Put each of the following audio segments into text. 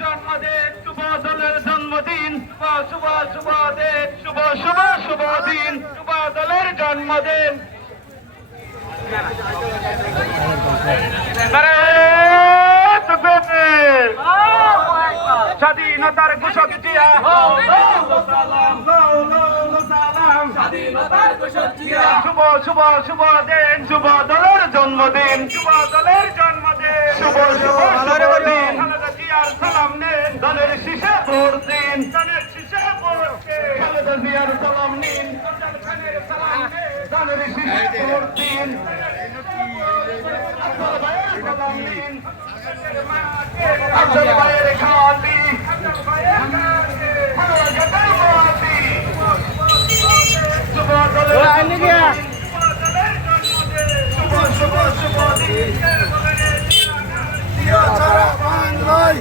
জন্মদিন শুভ দলের জন্মদিন শুভ শুভ দিন শুভ শুভ শুভ দিন শুভ দলের জন্মদিন। স্বাধীনতার ঘোষক জিয়া শুভ শুভ শুভ দিন শুভ দলের জন্মদিন শুভ দলের জন্মদিন শুভ শুভ শুভ দিন দলের শীষে ভোট দিন। দলের শীষে ভোট দিন। খালেদা জিয়ার সালাম নিন। আফজাল খানের সালাম নিন দলের শীষে ভোট দিন। আফজাল ভাইয়ের সালাম নিন আফজাল ভাইয়ের খাওয়াতি আফজাল ভাইয়ের খাওয়াতি খালেদা জিয়ার খাওয়াতি শুভ দলের শুভ শুভ শুভ দিন এই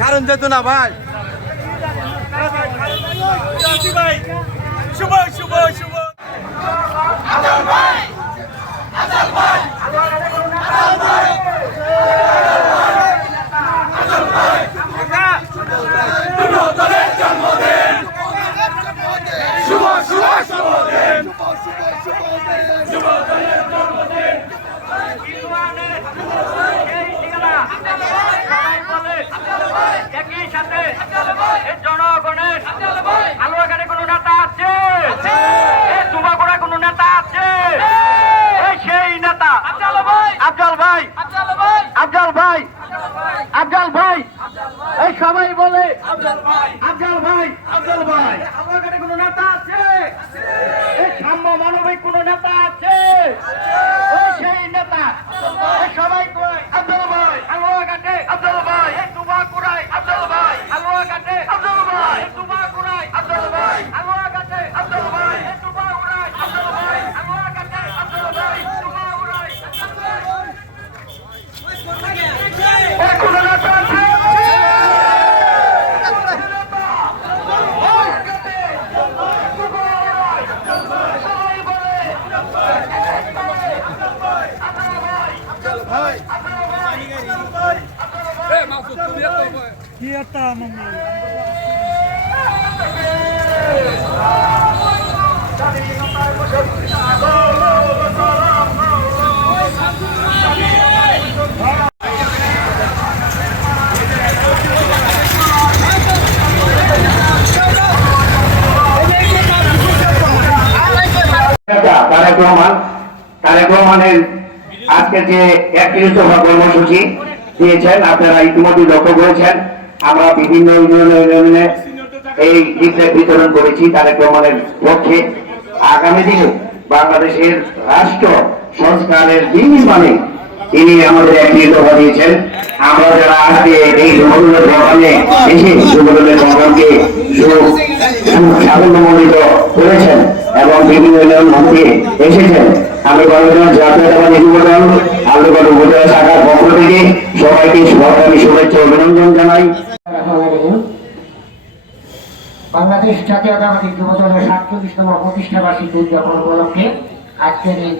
কারণ যেত না ভাই। শুভ শুভ শুভ একই সাথে এই জনগণের আলোয়াঘাটে কোনো নেতা আছে এই চুমাগোড়া কোনো নেতা আছে এই সেই নেতা আফজাল ভাই আফজাল ভাই আফজাল ভাই এই সবাই বলে আফজাল ভাই আফজাল ভাই আলোয়াঘাটে কোনো নেতা আছে এই সাম্য মানবিক কোনো নেতা আছে ওই সেই নেতা এই সবাই কয় আব্দুল ভাই হালুয়া কাটে আব্দুল ভাই এই তুবা কুড়াই আব্দুল ভাই হালুয়া কাটে আব্দুল ভাই এই তুবা কুড়াই আব্দুল ভাই হালুয়া কাটে আব্দুল ভাই এই তুবা উড়াই আব্দুল ভাই হালুয়া কাটে আব্দুল ভাই তুবা উড়াই আব্দুল ভাই এই কোন নেতা আছে নেতা তারেক রহমান তারেক রহমানের আজকে যে একত্রিশ দফা কর্মসূচি দিয়েছেন, আপনারা ইতিমধ্যে লক্ষ্য করেছেন। আমরা বিভিন্ন ইউনিয়নে এই লিফলেট বিতরণ করেছি তারেক রহমানের পক্ষে। আগামী দিনে বাংলাদেশের রাষ্ট্র সংস্কারের বিনির্মাণে তিনি আমাদের একটি দফা দিয়েছেন। আমরা যারা আজকে এই যুবদলের প্রোগ্রামে এসে যুবদলের প্রোগ্রামকে সাফল্যমণ্ডিত করেছেন এবং বিভিন্ন এসেছেন। আমি বাংলাদেশ জাতীয়তাবাদী যুবদল আলুগড় উপজেলা শাখার থেকে সবাইকে সরকারি শুভেচ্ছা অভিনন্দন জানাই। বাংলাদেশ জাতীয়তাবাদী যুব দলের সাতচল্লিশতম প্রতিষ্ঠা বার্ষিকী উদযাপন উপলক্ষে আজকের এই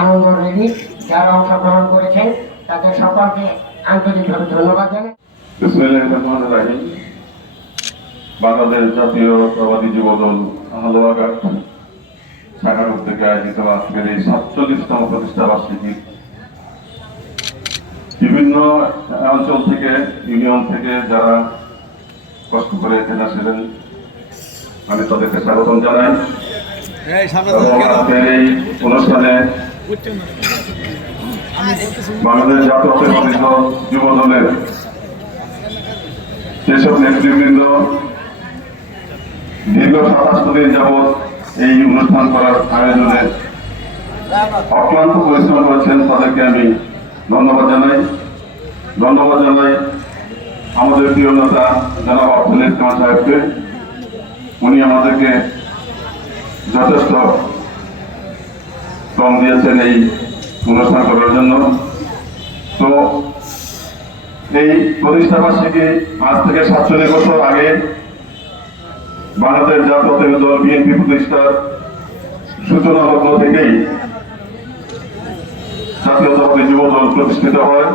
আনন্দ র্যালি যারা অংশগ্রহণ করেছেন তাদের সকলকে আন্তরিকভাবে ধন্যবাদ জানাই। বিসমিল্লাহির রহমানির রহিম। বাংলাদেশ জাতীয়তাবাদী যুবদল হালুয়াঘাট শাখার উদ্যোগে আয়োজিত আজকের এই সাতচল্লিশতম প্রতিষ্ঠা বার্ষিকী বিভিন্ন অঞ্চল থেকে ইউনিয়ন থেকে যারা কষ্ট করে এখানে আসলেন আমি তাদেরকে স্বাগতম জানাই। আজকের এই অনুষ্ঠানে বাংলাদেশ দল যুব দলের সেসব নেতৃবৃন্দ দীর্ঘ সাতাশ দিন যাবৎ এই অনুষ্ঠান করার আয়োজনে অক্লান্ত পরিশ্রম করেছেন তাদেরকে আমি ধন্যবাদ জানাই। ধন্যবাদ জানাই আমাদের প্রিয় নেতা জনাব আব্দুল ইসলাম সাহেবকে। উনি আমাদেরকে যথেষ্ট কম দিয়েছেন এই অনুষ্ঠান করার জন্য। তো এই প্রতিষ্ঠা বার্ষিকী আজ থেকে সাতচল্লিশ বছর আগে ভারতের জাতীয় দল বিএনপি প্রতিষ্ঠার সূচনা লগ্ন থেকেই জাতীয়তাবাদী যুব দল প্রতিষ্ঠিত হয়,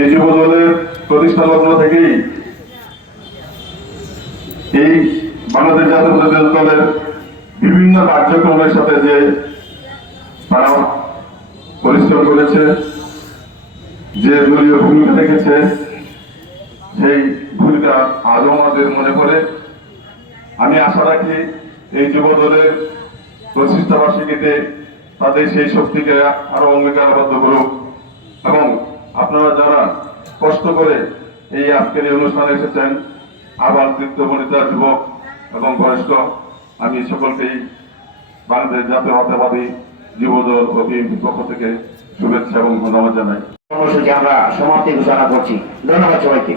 এই যুব দলের প্রতিষ্ঠা লগ্ন থেকেই এই বাংলাদেশ জাতীয়তাবাদী দলের বিভিন্ন কার্যক্রমের সাথে যে তারা পরিশ্রম করেছে, যে দলীয় ভূমিকা রেখেছে, সেই ভূমিকা আজও আমাদের মনে পড়ে। আমি আশা রাখি এই যুব দলের প্রতিষ্ঠা বার্ষিকীতে তাদের সেই শক্তিকে আরও অঙ্গীকারবদ্ধ করুক। এবং আপনারা যারা কষ্ট করে এই আজকের এই অনুষ্ঠানে এসেছেন, আবার তৃতীয় বনিতা যুবক এবং বয়স্ক, আমি সকলকেই বাংলাদেশ জাতীয়তাবাদী যুবদল ও পক্ষ থেকে শুভেচ্ছা এবং ধন্যবাদ জানাই। কর্মসূচি আমরা সমাপ্তি ঘোষণা করছি। ধন্যবাদ সবাইকে।